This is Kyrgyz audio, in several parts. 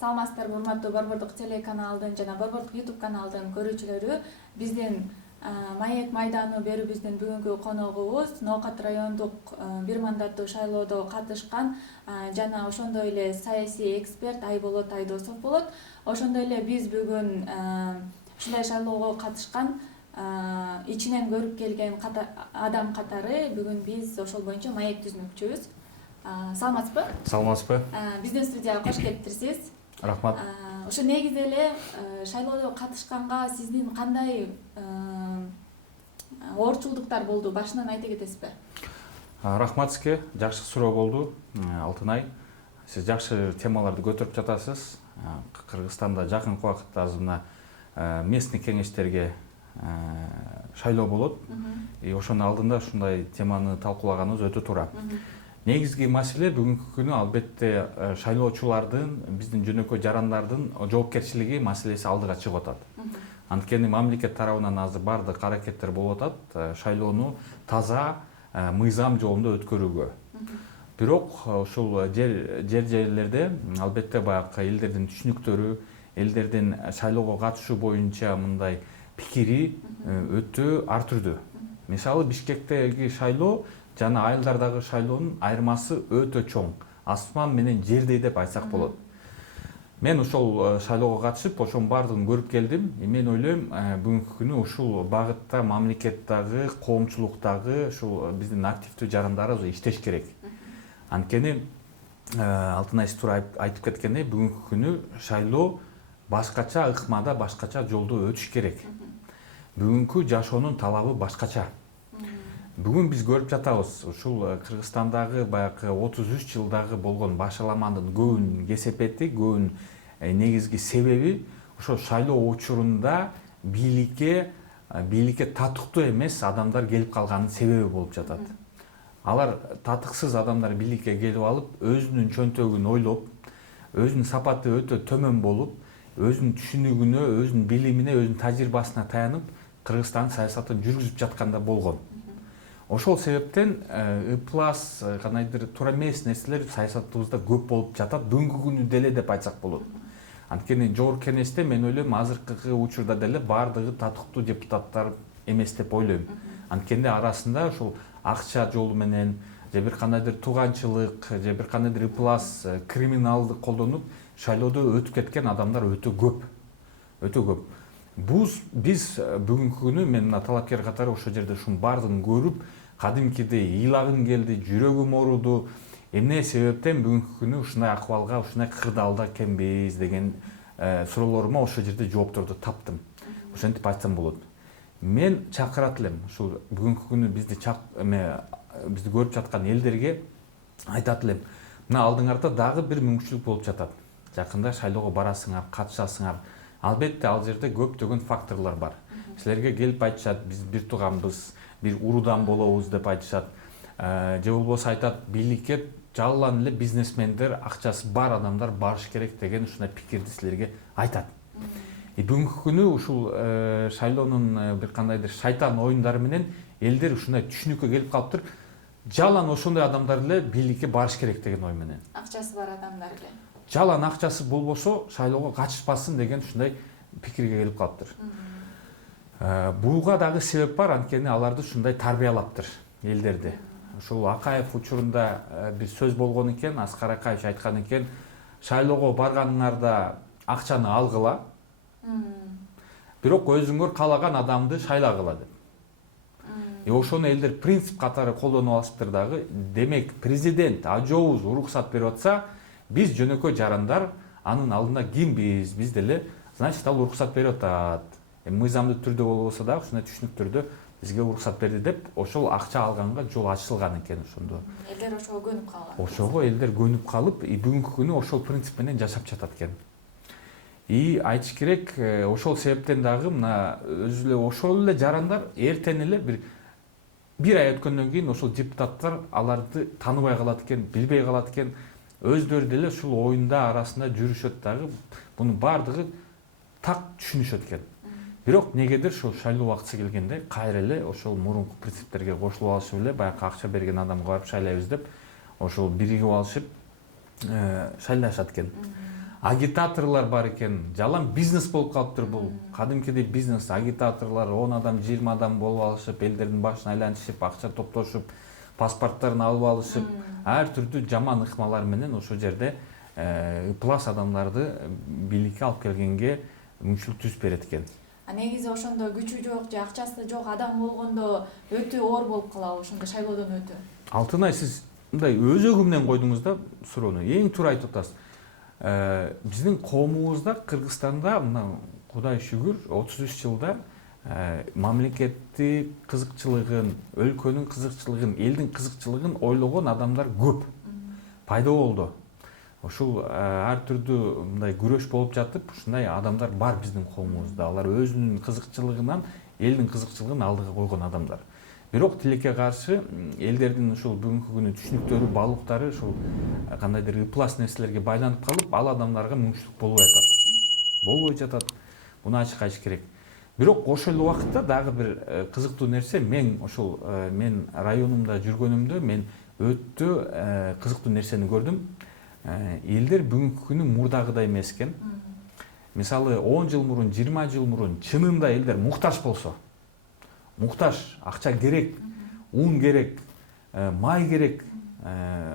Саламатсыздарбы урматтуу Борбордук телеканалдын жана Борбордук YouTube каналдын көрүүчүлөрү. Биздин Маек майданы берүүбүздүн бүгүнкү коногубуз Ноокат райондук бир мандаттуу шайлоодо катышкан жана ошондой эле саясий эксперт Айболот Айдосов болот. Ошондой эле биз бүгүн ушундай шайлоого катышкан ичинен көрүп келген адам катары бүгүн биз ошол боюнча маек түзмөкчүбүз. Саламатсызбы? Саламатсызбы? Биздин студияга кош келиптирсиз. Рахмат. Ошо негизи эле шайлоодо катышканга сиздин кандай оорчулдуктар болду? Башынан айта кетесизби? Рахмат сизге. Жакшы суроо болду. Алтынай. Сиз жакшы темаларды көтөрүп жатасыз. Кыргызстанда жакынкы убакытта мына местный кеңештерге шайлоо болот. Ошонун алдында ушундай теманы талкуулаганыбыз өтө туура. Негизги маселе бүгүнкү күнү албетте шайлоочулардын, биздин жөнөкөй жарандардын жоопкерчилиги маселеси алдыга чыгып атат. Анткени мамлекет тарабынан азыр бардык аракеттер болуп атат шайлоону таза, мыйзам жолунда өткөрүүгө. Бирок ушул жерлерде албетте баягы элдердин түшүнүктөрү, элдердин шайлоого катышуу боюнча мындай пикири өтө ар түрдүү. Мисалы Бишкектеги шайлоо жана айылдардагы шайлоонун айырмасы өтө чоң. Асман менен жердей деп айтсак болот. Мен ошол шайлоого катышып, ошонун бардыгын көрүп келдим. Мен ойлойм, бүгүнкү күнү ушул багытта мамлекеттеги, коомчулуктагы ушул биздин активдүү жарандарыбыз иштеш керек. Анткени Алтынай туура айтып кеткендей, бүгүнкү күнү шайлоо башкача ыкмада, башкача жолдо өтүш керек. Бүгүнкү жашоонун талабы башкача. Бүгүн биз көрүп жатабыз, ушул Кыргызстандагы баягы 33 жылдагы болгон башаламанын көбүн кесепети, көбүн негизги себеби ошо шайлоо учурунда бийликке татыктуу эмес адамдар келип калганын себеби болуп жатат. Алар татыксыз адамдар бийликке келип алып, өзүнүн чөнтөгүн ойлоп, өзүнүн сапаты өтө төмөн болуп, өзүнүн түшүнүгүнө, өзүнүн билимине, өзүнүн тажрыйбасына таянып, Кыргызстан саясатын жүргүзүп жатканда болгон. Ошол себептен ыплас, кандайдыр туура эмес нерселер саясатыбызда көп болуп жатат, бүгүнкү күнү деле деп айтсак болот. Анткени жогорку кеңеште мен ойлойм, азыркы учурда деле баардыгы татыктуу депутаттар эмес деп ойлойм. Анткени арасында ошол акча жолу менен, же бир кандайдыр тууганчылык, же бир кандайдыр ыплас криминалды колдонуп, шайлоодо өтүп кеткен адамдар өтө көп. Өтө көп. Биз бүгүнкү күнү мен мына талапкер катары ошол жерде ушунун баардыгын көрүп, кадимкидей ыйлагым келди, жүрөгүм ооруду. Эмне себептен бүгүнкү күнү ушундай акыбалга, ушундай кырдаалда экенбиз деген суроолорума ошол жерде жоопторду таптым. Ошентип айтсам болот. Мен чакырат элем, ушул бүгүнкү күнү бизди көрүп жаткан элдерге айтат элем. Мына алдыңарда дагы бир мүмкүнчүлүк болуп жатат. Жакында шайлоого барасыңар, катышасыңар. Албетте ал жерде көптөгөн факторлор бар. Силерге келип айтышат, биз бир тууганбыз, бир урудан болобуз деп айтышат. Же болбосо айтат, бийликке жалган эле бизнесмендер, акчасы бар адамдар барыш керек деген ушундай пикирди силерге айтат. Бүгүнкү күнү ушул шайлоонун бир кандайдыр шайтан оюндары менен элдер ушундай түшүнүккө келип калыптыр. Жалан ошондой адамдар эле бийликке барыш керек деген ой менен. Акчасы бар адамдар эле. Жалан акчасы болбосо шайлоого катышпасын деген ушундай пикирге келип калыптыр. Буга дагы себеп бар, анткени аларды ушундай тарбиялаптыр элдерди. Ушул Акаев учурунда бир сөз болгон экен, Аскар Акаевич айткан экен, шайлоого барганыңарда акчаны алгыла, бирок өзүңөр каалаган адамды шайлагыла деп. Ошону элдер принцип катары колдонуп алышыптыр дагы. Демек, президент ажообуз уруксат берип атса, биз жөнөкөй жарандар анын алдында кимбиз, биз деле, значит, ал уруксат берип атат. Мыйзамдуу түрдө болбосо дагы ушундай түшүнүктөрдө бизге уруксат берди деп, ошол акча алганга жол ачылган экен ошондо. Элдер ошого көнүп калган. Ошого элдер көнүп калып, бүгүнкү күнү ошол принцип менен жашап жатат экен. Айтыш керек, ошол себептен дагы мына өзү эле ошол эле жарандар эртең эле бир ай өткөндөн кийин ошол депутаттар аларды тааныбай калат экен, билбей калат экен. Өздөрү деле ушул оюнда арасында жүрүшөт дагы, мунун баардыгы так түшүнүшөт экен. Бирок негедир ошол шайлоо убактысы келгенде кайра эле ошол мурунку принциптерге кошулуп алышып эле, баягы акча берген адамга барып шайлайбыз деп, ошол биригип алышып шайлашат экен. агитаторлор бар экен, жалаң бизнес болуп калыптыр бул. Кадимкидей бизнес, агитаторлор 10 адам, 20 адам болуп алышып, элдердин башын айлантышып, акча топтошуп, паспорттарын алып алышып, ар түрдүү жаман ыкмалар менен ошол жерде ыплас адамдарды бийликке алып келгенге мүмкүнчүлүк түзүп берет экен. Негизи ошондо күчү жок же акчасы жок адам болгондо өтүү оор болуп калабы ошондо шайлоодон өтүү? Алтынай, сиз мындай өзөгү менен койдуңуз да суроону. Эң туура айтып атасыз. Биздин коомубузда, Кыргызстанда мына Кудай шүгүр 33 жылда мамлекеттин кызыкчылыгын, өлкөнүн кызыкчылыгын, элдин кызыкчылыгын ойлогон адамдар көп пайда болду. Ушул ар түрдүү мындай күрөш болуп жатып, ушундай адамдар бар биздин коомубузда. Алар өзүнүн кызыкчылыгынан элдин кызыкчылыгын алдыга койгон адамдар. Бирок тилекке каршы элдердин ушул бүгүнкү күнү түшүнүктөрү, баалуулуктары ушул кандайдыр ыплас нерселерге байланып калып, ал адамдарга мүмкүнчүлүк болбой атат. Болбой жатат. Буну ачык айтыш керек. Бирок ошол эле убакытта дагы бир кызыктуу нерсе, мен районумда жүргөнүмдө мен өтө кызыктуу нерсени көрдүм. Элдер бүгүнкү күнү мурдагыдай эмес экен. Мисалы 10 жыл мурун, 20 жыл мурун чынында элдер муктаж болсо, муктаж, акча керек, ун керек, май керек,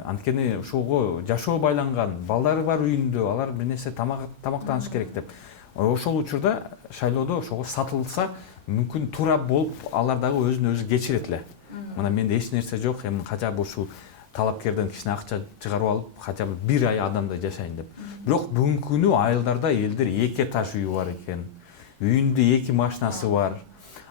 анткени ошого жашоо байланган, балдары бар үйүндө, алар бир нерсе тамактаныш керек деп. Ошол учурда шайлоодо ошого сатылса, мүмкүн туура болуп, алар дагы өзүн өзү кечирет эле. Мына менде эч нерсе жок, эми кача ушул талапкерден кичине акча чыгарып алып, хотя бы бир ай адамдай жашайын деп. Бирок бүгүнкү күнү айылдарда элдер 2 этаж үйү бар экен. Үйүндө 2 машинасы бар.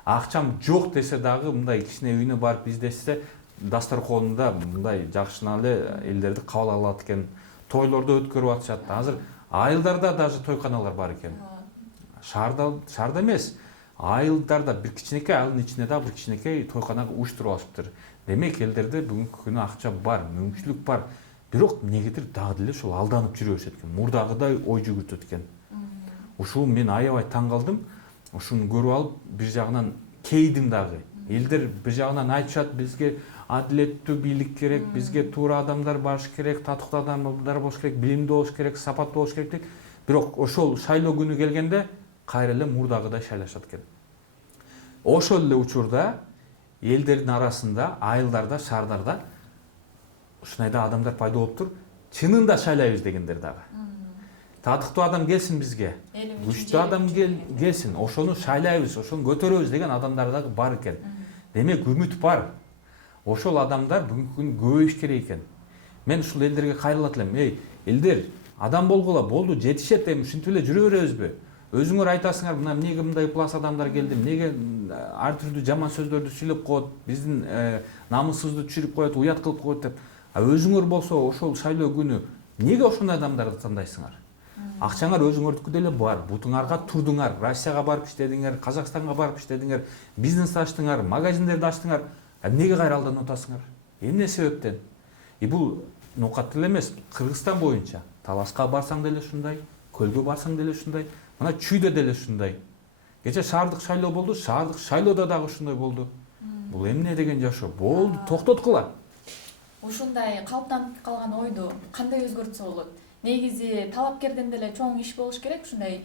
Акчам жок десе дагы мындай кичине үйүнө барып издешсе, дасторконунда мындай жакшына эле элдерди кабыл алат экен. Тойлорду өткөрүп атышат. Азыр айылдарда даже тойканалар бар экен. Шаарда эмес, айылдарда бир кичинекей айылдын ичинде дагы бир кичинекей тойкана уюштуруп алышыптыр. Демек элдерде бүгүнкү күнү акча бар, мүмкүнчүлүк бар. Бирок эмнегедир дагы деле ушул алданып жүрө беришет экен. Мурдагыдай ой жүгүртөт экен. Ушул мен аябай таң калдым. Ушуну көрүп алып, бир жагынан кейдим дагы. Элдер бир жагынан айтышат, бизге адилеттүү бийлик керек, бизге туура адамдар баш керек, татыктуу адамдар болуш керек, билимдүү болуш керек, сапаттуу болуш керек дейт. Бирок ошол шайлоо күнү келгенде кайра эле мурдагыдай шайлашат экен. Ошол эле учурда элдердин арасында, айылдарда, шаардарда ушундай адамдар пайда болуптур. Чынында шайлайбыз дегендер дагы. Татыктуу адам келсин бизге. Күчтүү адам келсин, ошону шайлайбыз, ошону көтөрөбүз деген адамдар дагы бар экен. Демек үмүт бар. Ошол адамдар бүгүнкү күнү көбөйүш керек экен. Мен ушул элдерге кайрылат элем. Эй, элдер, адам болгула, болду, жетишет, эми ушинтип эле жүрө беребизби? Өзүңөр айтасыңар, мына эмнеге мындай плас адамдар келди, эмнеге ар түрдүү жаман сөздөрдү сүйлөп коет, биздин намысыбызды түшүрүп коет, уят кылып коет деп. Өзүңөр болсо ошол шайлоо күнү эмнеге ошондой адамдарды тандайсыңар? Акчаңар өзүңөрдүкү деле бар, бутуңарга турдуңар, Россияга барып иштедиңер, Казакстанга барып иштедиңер, бизнес ачтыңар, магазиндерди ачтыңар. Эмнеге кайра алданып атасыңар? Эмне себептен? Бул нокат эле эмес, Кыргызстан боюнча. Таласка барсаң деле ушундай, Көлгө барсаң деле ушундай, мына Чүйдө деле ушундай. Кече шаардык шайлоо болду, шаардык шайлоодо дагы ушундай болду. Бул эмне деген жашоо? Болду, токтоткула. Ушундай калыптанып калган ойду кандай өзгөртсө болот? Негизи талапкерден деле чоң иш болуш керек, ушундай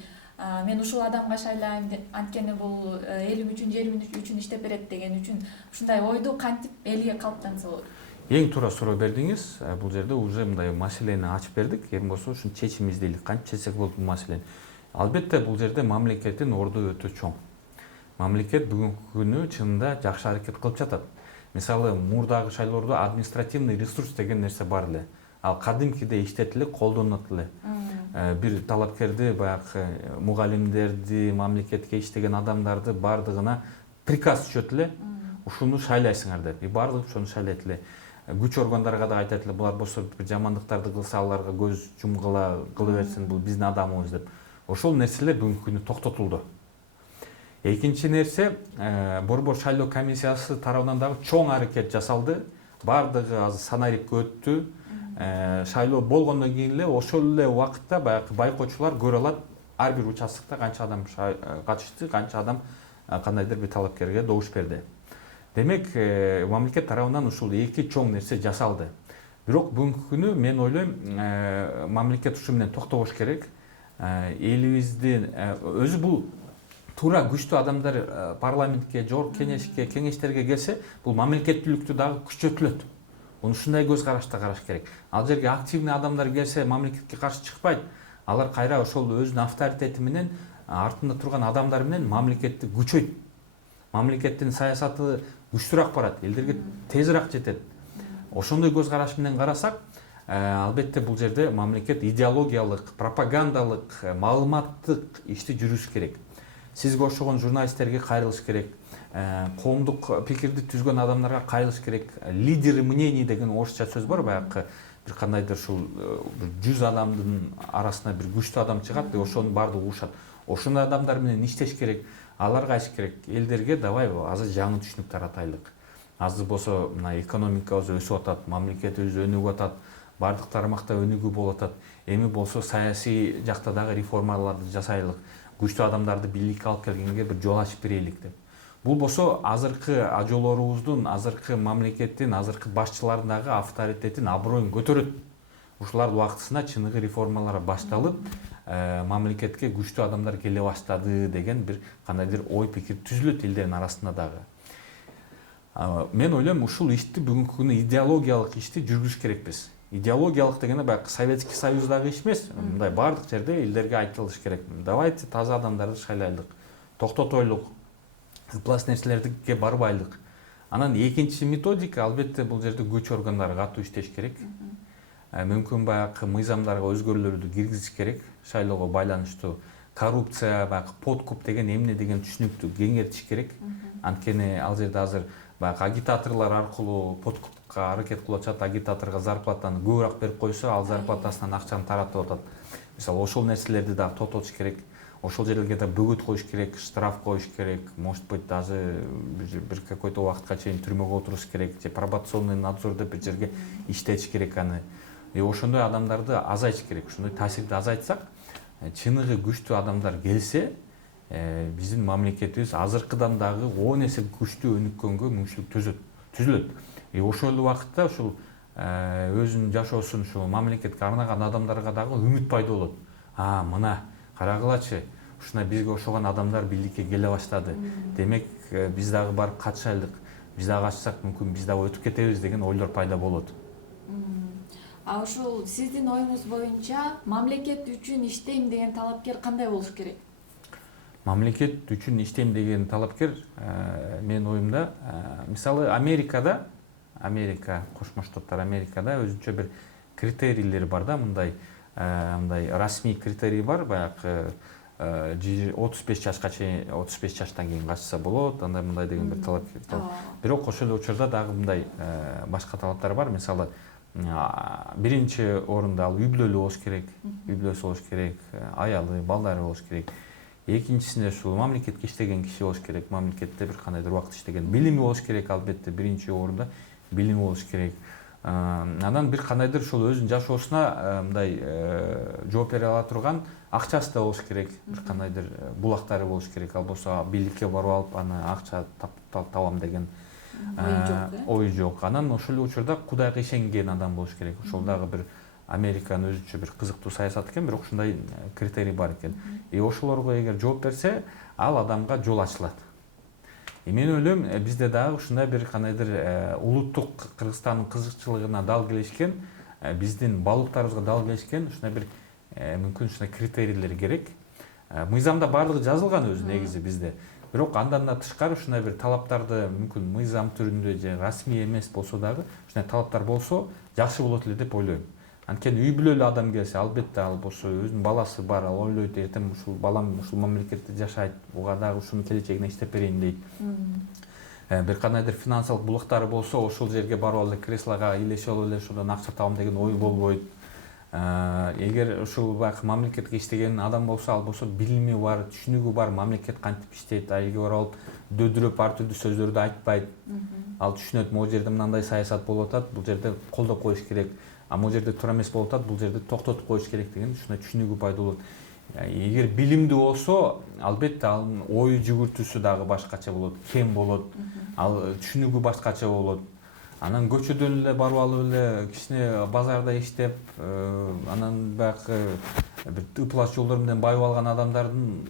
мен ушул адамга шайлайм, анткени бул элим үчүн, жерим үчүн иштеп берет деген үчүн ушундай ойду кантип элге калыптанса болот? Эң туура суроо бердиңиз. Бул жерде уже мындай маселени ачып бердик. Эми болсо ушунун чечимин издейлик. Кантип чечсек болот бул маселени? Албетте бул жерде мамлекеттин орду өтө чоң. Мамлекет бүгүнкү күнү чынында жакшы аракет кылып жатат. Мисалы, мурдагы шайлоодо административный ресурс деген нерсе бар эле. Ал кадимкидей иштетилип, колдонот эле. Бир талапкерди, баягы мугалимдерди, мамлекетке иштеген адамдарды бардыгына приказ түшөт эле, ушуну шайлайсыңар деп. Бардыгы ошону шайлайт эле. Күч органдарга да айтат эле, булар болсо бир жамандыктарды кылса, аларга көз жумгыла кыла берсин, бул биздин адамыбыз деп. Ошол нерселер бүгүнкү күнү токтотулду. Экинчи нерсе, Борбор шайлоо комиссиясы тарабынан дагы чоң аракет жасалды. Бардыгы азыр санарикке өттү. Шайлоо болгондон кийин эле ошол эле убакытта баягы байкоочулар көрө алат, ар бир участоктого канча адам катышты, канча адам кандайдыр бир талапкерге добуш берди. Демек, мамлекет тарабынан ушул эки чоң нерсе жасалды. Бирок бүгүнкү күнү мен ойлойм, мамлекет ушу менен токтобош керек. элибиздин өзү бул туура күчтүү адамдар парламентке, жогорку кеңешке, кеңештерге келсе, бул мамлекеттүүлүктү дагы күчөтүлөт. Муну ушундай көз карашта караш керек. Ал жерге активный адамдар келсе, мамлекетке каршы чыкпайт. Алар кайра ошол өзүнүн авторитети менен, артында турган адамдар менен мамлекетти күчөйт. Мамлекеттин саясаты күчтүүрөөк барат, элдерге тезирээк жетет. Ошондой көз караш менен карасак, албетте бул жерде мамлекет идеологиялык, пропагандалык, маалыматтык ишти жүргүзүш керек. Сизге окшогон журналисттерге кайрылыш керек. Коомдук пикирди түзгөн адамдарга кайрылыш керек. Лидеры мнений деген орусча сөз бар, баягы бир кандайдыр ушул 100 адамдын арасына бир күчтүү адам чыгат, ошонун баардыгы угушат. Ошондой адамдар менен иштеш керек. Аларга айтыш керек. Элдерге давай азыр жаңы түшүнүк таратайлык. Азыр болсо мына экономикабыз өсүп атат, мамлекетибиз өнүгүп атат, баардык тармакта өнүгүү болуп атат. Эми болсо саясий жакта дагы реформаларды жасайлык. Күчтүү адамдарды бийликке алып келгенге бир жол ачып берейлик деп. Бул болсо азыркы ажоолорубуздун, азыркы мамлекеттин, азыркы башчылардын дагы авторитетин, аброюн көтөрөт. Ушулар убактысында чыныгы реформалар башталып, мамлекетке күчтүү адамдар келе баштады деген бир кандайдыр ой пикир түзүлөт элдердин арасында дагы. Мен ойлойм, ушул ишти бүгүнкү күнү идеологиялык ишти жүргүзүш керекпиз. Идеологиялык дегенде баягы Советский Союздагы иш эмес, мындай баардык жерде элдерге айтылыш керек. Давайте таза адамдарды шайлайлык, токтотойлук, ыплас нерселерге барбайлык. Анан экинчи методика, албетте бул жерде күч органдары катуу иштеш керек. Мүмкүн баягы мыйзамдарга өзгөрүүлөрдү киргизиш керек, шайлоого байланыштуу. Коррупция, баягы подкуп деген эмне деген түшүнүктү кеңейтиш керек. Анткени ал жерде азыр баягы агитаторлор аркылуу подкупка аракет кылып атышат, агитаторго зарплатаны көбүрөөк берип койсо, ал зарплатасынан акчаны таратып атат. Мисалы, ошол нерселерди дагы токтотуш керек. Ошол жерлерге да бөгөт коюш керек, штраф коюш керек, может быть, даже бир какой-то убакытка чейин түрмөгө отуруш керек, же пробационный надзор деп бир жерге иштетиш керек аны. Ошондой адамдарды азайтыш керек. Ошондой таасирди азайтсак, чыныгы күчтүү адамдар келсе, биздин мамлекетибиз азыркыдан дагы 10 эсе күчтүү өнүккөнгө мүмкүнчүлүк түзүлөт. Ошол эле убакытта ушул өзүнүн жашоосун ушул мамлекетке арнаган адамдарга дагы үмүт пайда болот. Мына карагылачы, ушуна бизге окшогон адамдар бийликке келе баштады. Демек, биз дагы барып катышайлык, биз дагы ачсак мүмкүн биз дагы өтүп кетебиз деген ойлор пайда болот. Ушул сиздин оюңуз боюнча мамлекет үчүн иштейм деген талапкер кандай болуш керек? Мамлекет үчүн иштейм деген талапкер, менин оюмда, мисалы Америка, Кошмо Штаттар Америкада өзүнчө бир критерийлери бар да, мындай расмий критерий бар, баягы 35 жашка чейин, 35 жаштан кийин качса болот, андай мындай деген бир талап. Бирок ошол эле учурда дагы мындай башка талаптар бар. Мисалы, биринчи орунда ал үй бүлөлүү болуш керек, үй-бүлөсү болуш керек, аялы, балдары болуш керек. Экинчисинде ушул мамлекетке иштеген киши болуш керек, мамлекетте бир кандайдыр убакыт иштеген, билими болуш керек, албетте биринчи орунда билими болуш керек. Анан бир кандайдыр ушул өзүнүн жашоосуна мындай жооп бере ала турган акчасы да болуш керек, бир кандайдыр булактары болуш керек. Ал болсо бийликке барып алып, аны акча табам деген ой жок. Анан ошол эле учурда Кудайга ишенген адам болуш керек. Ошол дагы бир Американын өзүнчө бир кызыктуу саясаты экен, бирок ушундай критерий бар экен. Ошолорго эгер жооп берсе, ал адамга жол ачылат. Мен ойлойм, бизде дагы ушундай бир кандайдыр улуттук Кыргызстандын кызыкчылыгына дал келишкен, биздин баалуулуктарыбызга дал келишкен ушундай бир мүмкүн ушундай критерийлер керек. Мыйзамда баардыгы жазылган өзү негизи бизде. Бирок андан да тышкары ушундай бир талаптарды мүмкүн мыйзам түрүндө же расмий эмес болсо дагы ушундай талаптар болсо жакшы болот эле деп ойлойм. Анткени үй бүлөлүү адам келсе, албетте ал болсо өзүнүн баласы бар, ал ойлойт, эртең ушул балам ушул мамлекетте жашайт, буга дагы ушунун келечегине иштеп берейин дейт. Бир кандайдыр финансылык булактары болсо, ошол жерге барып алып креслого илешип алып эле ошодон акча табам деген ой болбойт. Эгер ушул баягы мамлекетке иштеген адам болсо, ал болсо билими бар, түшүнүгү бар, мамлекет кантип иштейт, айылга барып алып дөдүрөп ар түрдүү сөздөрдү айтпайт. Ал түшүнөт, могу жерде мындай саясат болуп атат, бул жерде колдоп коюш керек. Могу жерде туура эмес болуп атат, бул жерде токтотуп коюш керек деген ушундай түшүнүгү пайда болот. Эгер билимдүү болсо, албетте анын ой жүгүртүүсү дагы башкача болот, кем болот. Ал түшүнүгү башкача болот. Анан көчөдөн эле барып алып эле кичине базарда иштеп, анан баягы бир ыплас жолдор менен байып алган адамдардын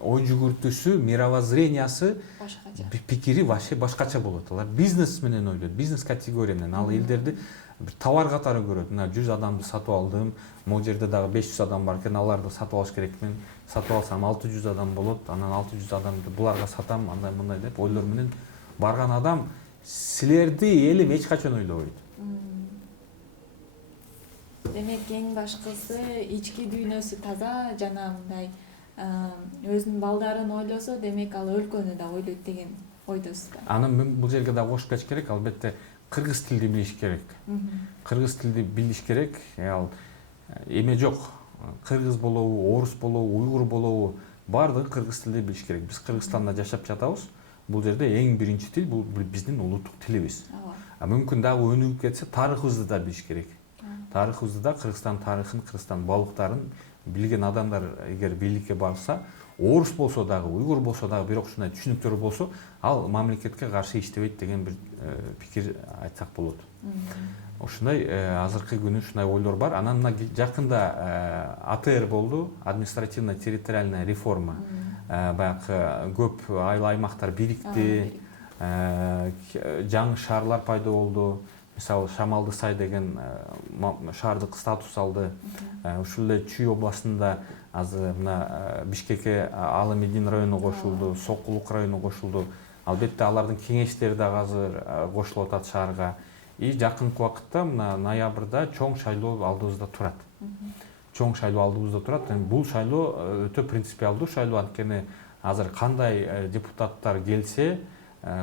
ой жүгүртүүсү, мировоззрениясы, башкача. пикири вообще башкача болот. Алар бизнес менен ойлойт, бизнес категория менен. Ал элдерди бир товар катары көрөт. Мына 100 адамды сатып алдым, могу жерде дагы 500 адам бар экен, аларды сатып алыш керекмин. Сатып алсам 600 адам болот, анан 600 адамды буларга сатам, андай мындай деп ойлор менен барган адам силерди элим эч качан ойлобойт. Демек эң башкысы ички дүйнөсү таза жана мындай өзүнүн балдарын ойлосо, демек ал өлкөнү да ойлойт деген ойдосуз да. Анан мен бул жерге да кошуп кетиш керек, албетте кыргыз тилди билиш керек. Кыргыз тилди билиш керек. Ал эме жок. Кыргыз болобу, орус болобу, уйгур болобу, баардыгы кыргыз тилди билиш керек. Биз Кыргызстанда жашап жатабыз. Бул жерде эң биринчи тил бул биздин улуттук тилибиз. Мүмкүн дагы өнүгүп кетсе, тарыхыбызды да билиш керек. Тарыхыбызды да, Кыргызстан тарыхын, Кыргызстан балыктарын билген адамдар эгер бийликке барса, орус болсо дагы, уйгур болсо дагы, бирок ушундай түшүнүктөр болсо, ал мамлекетке каршы иштебейт деген бир пикир айтсак болот. Ушундай азыркы күнү ушундай ойлор бар. Анан мына жакында АТР болду, административно территориальная реформа. Баягы көп аймактар бирикти, жаңы шаарлар пайда болду. Мисалы Шамалды Сай деген шаардык статус алды. Ушул эле Чүй областында азыр мына Бишкекке Алымедин району кошулду, Сокулук району кошулду. Албетте алардын кеңештери дагы азыр кошулуп атат шаарга. И жакынкы убакытта мына ноябрда чоң шайлоо алдыбызда турат. Чоң шайлоо алдыбызда турат. Бул шайлоо өтө принципиалдуу шайлоо, анткени азыр кандай депутаттар келсе,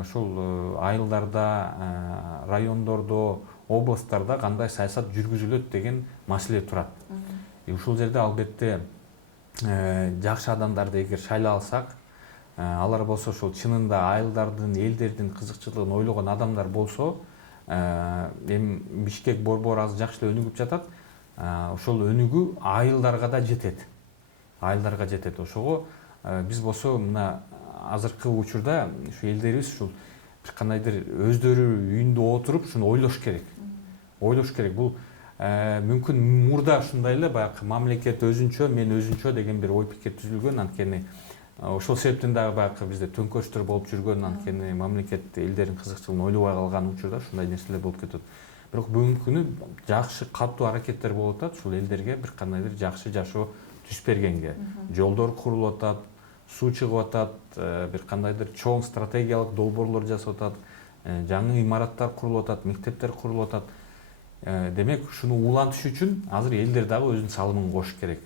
ушул айылдарда, райондордо, областтарда кандай саясат жүргүзүлөт деген маселе турат. Ушул жерде албетте жакшы адамдарды эгер шайлай алсак, алар болсо ушул чынында айылдардын, элдердин кызыкчылыгын ойлогон адамдар болсо, эми Бишкек борбор азыр жакшы эле өнүгүп жатат. Ошол өнүгүү айылдарга да жетет. Айылдарга жетет. Ошого биз болсо мына азыркы учурда ушу элдерибиз ушул бир кандайдыр өздөрү үйүндө отуруп ушуну ойлош керек. Ойлош керек. Бул мүмкүн мурда ушундай эле баягы мамлекет өзүнчө, мен өзүнчө деген бир ой пикир түзүлгөн, анткени ошол себептен дагы баягы бизде төңкөрүштөр болуп жүргөн, анткени мамлекет элдердин кызыкчылыгын ойлобой калган учурда ушундай нерселер болуп кетет. Бирок бүгүнкү күнү жакшы катуу аракеттер болуп атат ушул элдерге бир кандайдыр жакшы жашоо түз бергенге. Жолдор курулуп атат, суу чыгып атат, бир кандайдыр чоң стратегиялык долбоорлор жасап атат, жаңы имараттар курулуп атат, мектептер курулуп атат. Демек, ушуну улантыш үчүн азыр элдер дагы өзүнүн салымын кошуш керек.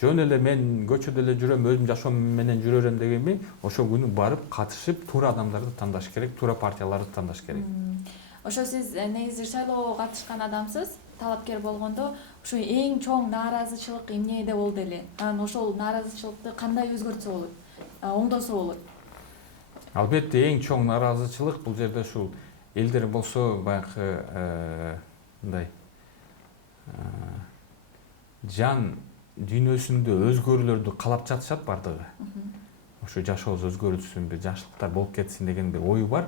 Жөн эле мен көчөдө эле жүрөм, өзүм жашоом менен жүрөрөм деген эми, ошол күнү барып катышып, туура адамдарды тандаш керек, туура партияларды тандаш керек. Ошо сиз негизи шайлоого катышкан адамсыз, талапкер болгондо, ушу эң чоң нааразычылык эмнеде болду эле? Анан ошол нааразычылыкты кандай өзгөртсө болот, оңдосо болот? Албетте эң чоң нааразычылык бул жерде ушул элдер болсо баягы мындай жан дүйнөсүндө өзгөрүүлөрдү каалап жатышат бардыгы. Ошо жашообуз өзгөрүлсүн, бир жакшылыктар болуп кетсин деген бир ою бар.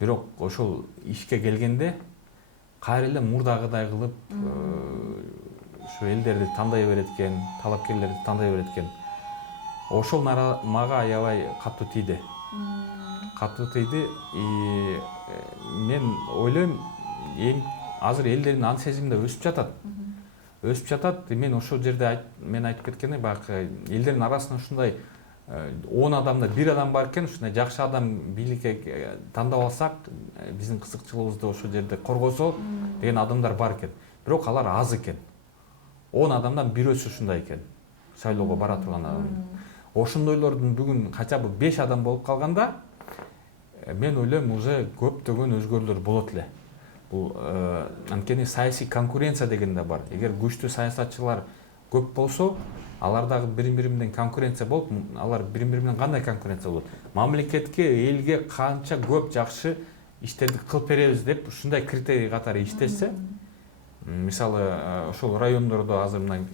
Бирок ошол ишке келгенде кайра эле мурдагыдай кылып ушу элдерди тандай берет экен, талапкерлерди тандай берет экен. Ошол мага аябай катуу тийди. Катуу тийди. Мен ойлойм, азыр элдердин ан сезими да өсүп жатат. Өсүп жатат. Мен ошол жерде мен айтып кеткендей, баягы элдердин арасында ушундай 10 адамда 1 адам бар экен, ушундай жакшы адам бийликке тандап алсак, биздин кызыкчылыгыбызды ошол жерде коргосо деген адамдар бар экен. Бирок алар аз экен. 10 адамдан бирөөсү ушундай экен. Шайлоого бара турган адам. Ошондойлордун бүгүн хотя бы 5 адам болуп калганда, мен ойлойм, уже көптөгөн өзгөрүүлөр болот эле. Бул анткени саясий конкуренция деген да бар. Эгер күчтүү саясатчылар көп болсо, алар дагы бири-бири менен конкуренция болуп, алар бири-бири менен кандай конкуренция болот? Мамлекетке, элге канча көп жакшы иштерди кылып беребиз деп ушундай критерий катары иштешсе, мисалы ошол райондордо азыр мына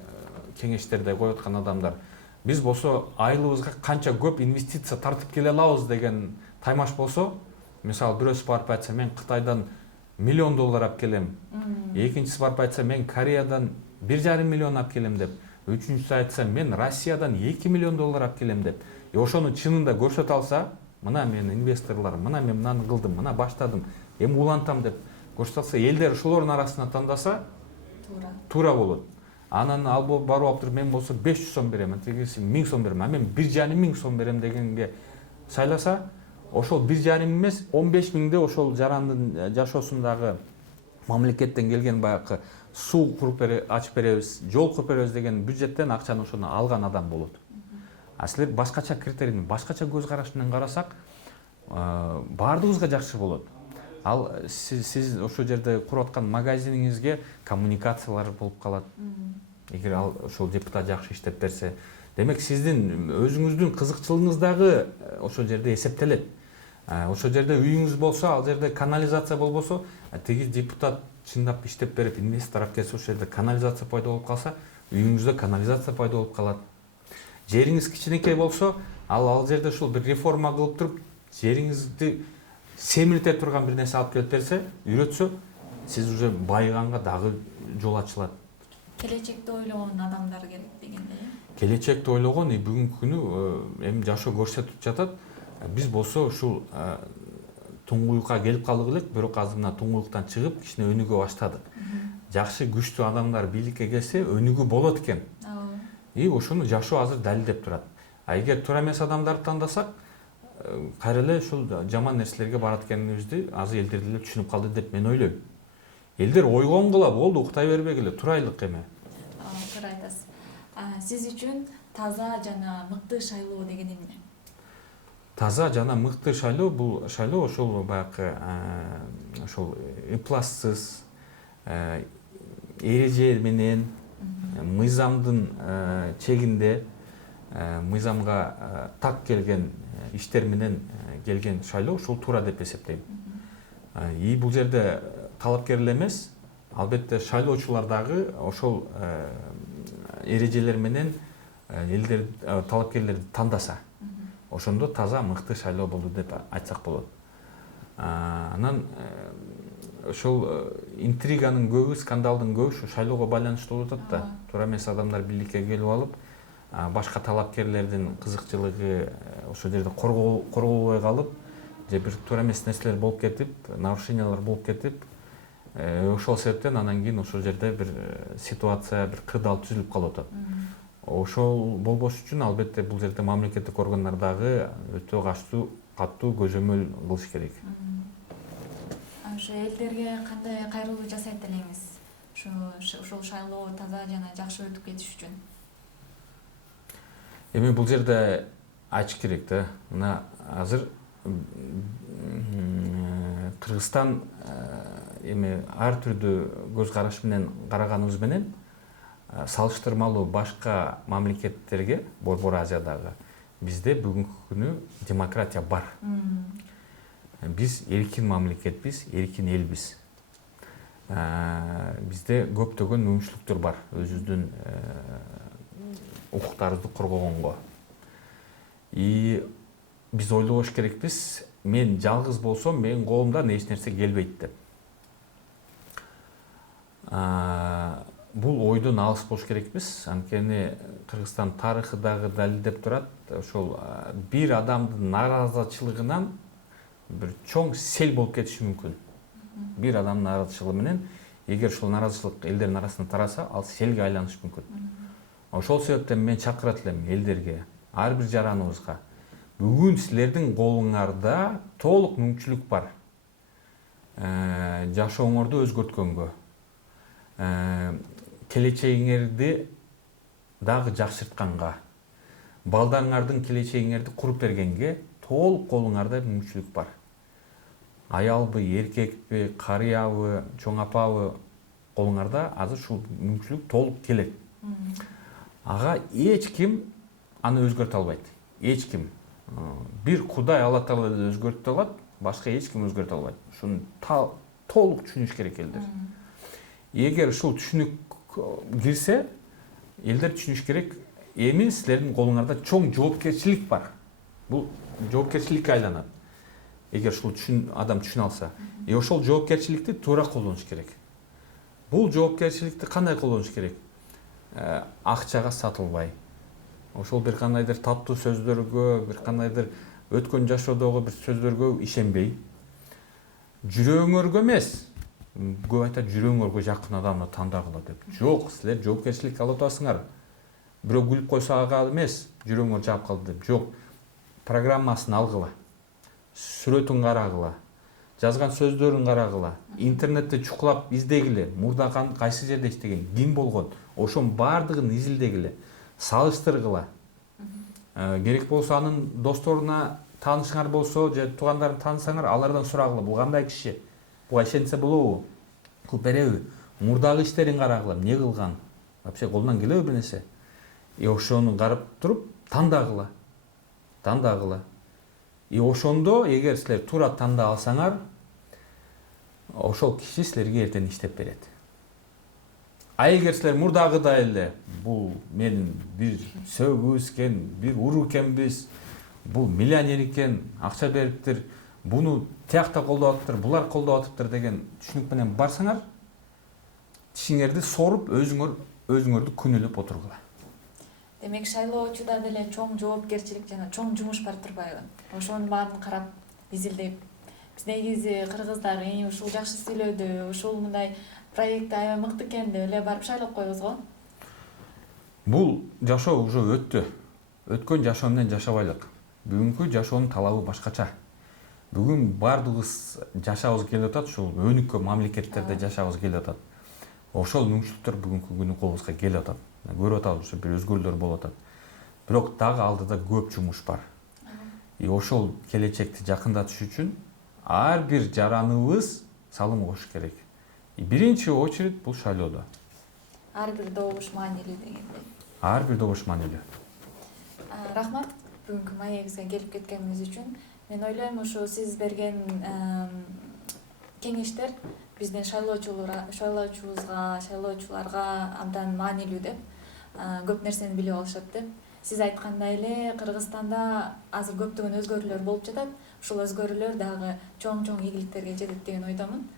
кеңештерде коюп аткан адамдар, биз болсо айылыбызга канча көп инвестиция тартып келе алабыз деген таймаш болсо, мисалы бирөөсү барып айтса, мен Кытайдан миллион доллар алып келем. Экинчиси барып айтса мен Кореядан 1,5 миллион алып келем деп. Үчүнчүсү айтса мен Россиядан 2 миллион доллар алып келем деп. Ошону чынында көрсөтө алса, мына мен инвесторлар, мына мен мынаны кылдым, мына баштадым, эми улантам деп көрсөтө алса, элдер ошолордун арасынан тандаса туура болот. Анан ал барып алып туруп мен болсо 500 сом берем, тигиси 1000 сом берем, а мен 1,5 миң сом берем дегенге шайласа, ошол 1,5 эмес 15 миңде ошол жарандын жашоосундагы мамлекеттен келген баягы суу ачып беребиз, жол куруп беребиз деген бюджеттен акчаны ошону алган адам болот. А силер башкача критериймен, башкача көз караш менен карасак, баардыгыбызга жакшы болот. Ал сиз ошол жерде куруп аткан магазиниңизге коммуникациялар болуп калат. Эгер ал ошол депутат жакшы иштеп берсе, демек сиздин өзүңүздүн кызыкчылыгыңыз дагы ошол жерде эсептелет. Ошол жерде үйүңүз болсо, ал жерде канализация болбосо, тиги депутат чындап иштеп берип, инвестор алып келсе, ошол жерде канализация пайда болуп калса, үйүңүздө канализация пайда болуп калат. Жериңиз кичинекей болсо, ал жерде ушул бир реформа кылып туруп, жериңизди семирте турган бир нерсе алып келип берсе, үйрөтсө, сиз уже байыганга дагы жол ачылат. Келечекти ойлогон адамдар керек дегендей. Келечекти ойлогон бүгүнкү күнү эми жашоо көрсөтүп жатат. Биз болсо ушул туңгуюкка келип калдык элек, бирок азыр мына туңгуюктан чыгып, кичине өнүгө баштадык. Жакшы күчтүү адамдар бийликке келсе, өнүгүү болот экен. И ошону жашоо азыр далилдеп турат. А эгер туура эмес адамдарды тандасак, кайра эле ушул жаман нерселерге барат экенибизди азыр элдер деле түшүнүп калды деп мен ойлойм. Элдер ойгонгула болду, уктай бербегиле, турайлык эми. Туура айтасыз. Сиз үчүн таза жана мыкты шайлоо деген эмне? Таза жана мыкты шайлоо бул шайлоо ошол баягы ошол ыплассыз, эреже менен, мыйзамдын чегинде, мыйзамга так келген иштер менен келген шайлоо ушул туура деп эсептейм. И бул жерде талапкер эле эмес, албетте шайлоочулар дагы ошол эрежелер менен элдер талапкерлерди тандаса, ошондо таза мыкты шайлоо болду деп айтсак болот. Анан ошол интриганын көбү, скандалдын көбү ушу шайлоого байланыштуу болуп атат да. Туура эмес адамдар бийликке келип алып, башка талапкерлердин кызыкчылыгы ошол жерде корголбой калып, же бир туура эмес нерселер болуп кетип, нарушениялар болуп кетип, ошол себептен анан кийин ошол жерде бир ситуация, бир кырдаал түзүлүп калып атат. Ошол болбош үчүн албетте бул жерде мамлекеттик органдар дагы өтө катуу көзөмөл кылыш керек. Ошо элдерге кандай кайрылуу жасайт элеңиз? Ушул шайлоо таза жана жакшы өтүп кетиш үчүн. Эми бул жерде айтыш керек да. Мына азыр Кыргызстан эми ар түрдүү көз караш менен караганыбыз менен салыштырмалуу башка мамлекеттерге, Борбор Азиядагы, бизде бүгүнкү күнү демократия бар. Биз эркин мамлекетпиз, эркин элбиз. Бизде көптөгөн мүмкүнчүлүктөр бар өзүбүздүн укуктарыбызды коргогонго. И биз ойлобош керекпиз, мен жалгыз болсом, менин колумдан эч нерсе келбейт деп. Бул ойдон алыс болуш керекпиз. Анткени Кыргызстан тарыхы дагы далилдеп турат. Ошол бир адамдын нааразычылыгынан бир чоң сел болуп кетиши мүмкүн. Бир адамдын нааразычылыгы менен, эгер ушул нааразычылык элдердин арасына тараса, ал селге айланышы мүмкүн. Ошол себептен мен чакырат элем элдерге, ар бир жараныбызга. Бүгүн силердин колуңарда толук мүмкүнчүлүк бар. Жашооңорду өзгөрткөнгө, келечегиңерди дагы жакшыртканга, балдарыңардын келечегиңерди куруп бергенге толук колуңарда мүмкүнчүлүк бар. Аялбы, эркекпи, карыябы, чоң апабы, колуңарда азыр ушул мүмкүнчүлүк толук келет. Ага эч ким аны өзгөртө албайт. Эч ким. Бир Кудай Алла Таала өзгөртө алат, башка эч ким өзгөртө албайт. Ушуну толук түшүнүш керек элдер. Эгер ушул түшүнүк кирсе, элдер түшүнүш керек, эми силердин колуңарда чоң жоопкерчилик бар. Бул жоопкерчиликке айланат. эгер ушул адам түшүнө алса. Ошол жоопкерчиликти туура колдонуш керек. Бул жоопкерчиликти кандай колдонуш керек? Акчага сатылбай, ошол бир кандайдыр таттуу сөздөргө, бир кандайдыр өткөн жашоодогу бир сөздөргө ишенбей, жүрөгүңөргө эмес, көп айтат жүрөгүңөргө жакын адамды тандагыла деп. Жок, силер жоопкерчилик алып атасыңар. Бирөө күлүп койсо ага эмес, жүрөгүңөр жаап калды деп. Жок, программасын алгыла, сүрөтүн карагыла, жазган сөздөрүн карагыла, интернетте чукулап издегиле, мурда кайсы жерде иштеген, ким болгон, ошонун баардыгын изилдегиле, салыштыргыла. Керек болсо анын досторуна таанышыңар болсо же туугандарын таанысаңар, алардан сурагыла, бул кандай киши, буга ишенсе болобу, көп береби, мурдагы иштерин карагыла, эмне кылган, вообще колунан келеби бир нерсе. Ошону карап туруп тандагыла. И ошондо эгер силер туура тандап алсаңар, ошол киши силерге эртең иштеп берет. А эгер силер мурдагыдай эле, бул менин бир сөөгүбүз экен, бир уру экенбиз, бул миллионер экен, акча бериптир, буну тиякта колдоп атыптыр, булар колдоп атыптыр деген түшүнүк менен барсаңар, тишиңерди соруп, өзүңөрдү күнөөлөп отургула. Демек шайлоочуда деле чоң жоопкерчилик жана чоң жумуш бар турбайбы? Ошонун баарын карап, изилдеп, биз негизи кыргыздар ушул жакшы сүйлөдү, ушул мындай проект аябай мыкты экен деп эле барып шайлап коебуз го. Бул жашоо уже өттү. Өткөн жашоо менен жашабайлык. Бүгүнкү жашоонун талабы башкача. Бүгүн баардыгыбыз жашабыз келип атат, ушул өнүккөн мамлекеттерде жашабыз келип атат. Ошол мүмкүнчүлүктөр бүгүнкү күнү колубузга келип атат. Көрүп атабыз, ушу бир өзгөрүүлөр болуп атат. Бирок дагы алдыда көп жумуш бар. И ошол келечекти жакындатыш үчүн ар бир жараныбыз салым кошуш керек. И биринчи очередь бул шайлоодо. Ар бир добуш маанилүү дегендей. Ар бир добуш маанилүү. Рахмат бүгүнкү маегибизге келип кеткениңиз үчүн. Мен ойлойм, ушу сиз берген кеңештер биздин шайлоочуларга абдан маанилүү деп, көп нерсени билип алышат деп. Сиз айткандай эле Кыргызстанда азыр көптөгөн өзгөрүүлөр болуп жатат. Ушул өзгөрүүлөр дагы чоң игиликтерге жетет деген ойдомун.